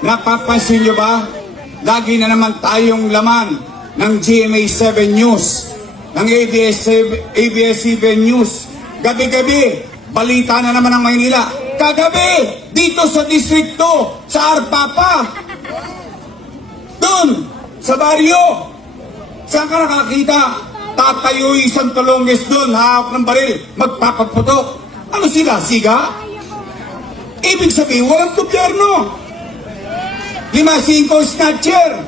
Napapansin nyo ba? Lagi na naman tayong laman ng GMA7 News, ng ABS-CBN News. Gabi-gabi, balita na naman ng Maynila. Kagabi, dito sa distrito, sa Arpapa, doon, sa baryo. Saan ka nakakita? Tatayo isang tulongges doon, hawak ng baril, magpapagputok. Ano sila, siga? Ibig sabihin, walang gobyerno. 5-5 snatcher.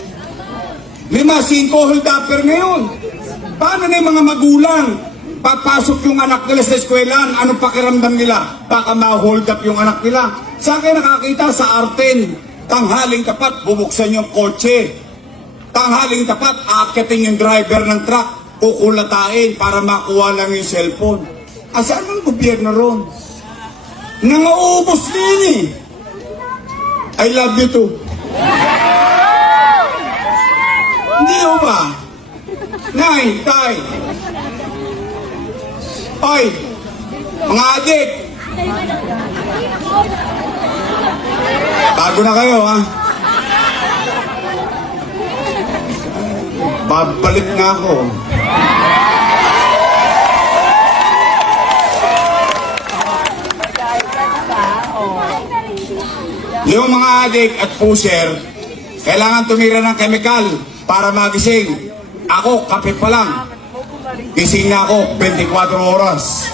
5-5 hold upper ngayon. Paano na yung mga magulang? Papasok yung anak nila sa eskwelahan, anong pakiramdam nila? Baka ma-hold up yung anak nila. Saan kayo nakakita? Sa Arten. Tanghaling tapat, bubuksan yung kotse. Tanghaling tapat, aakyatin yung driver ng truck, kukulatain para makuha lang yung cellphone. Asaan ang gobyerno ron? Nangaubos din eh. I love you too. Hindi ho ba? Nay, tay. Oy, mga adik. Bago na kayo, ha? Babalik na ako. Yung mga adik at pusher, kailangan tumira ng chemical para magising. Ako, kape pa lang. Gising na ako 24 oras.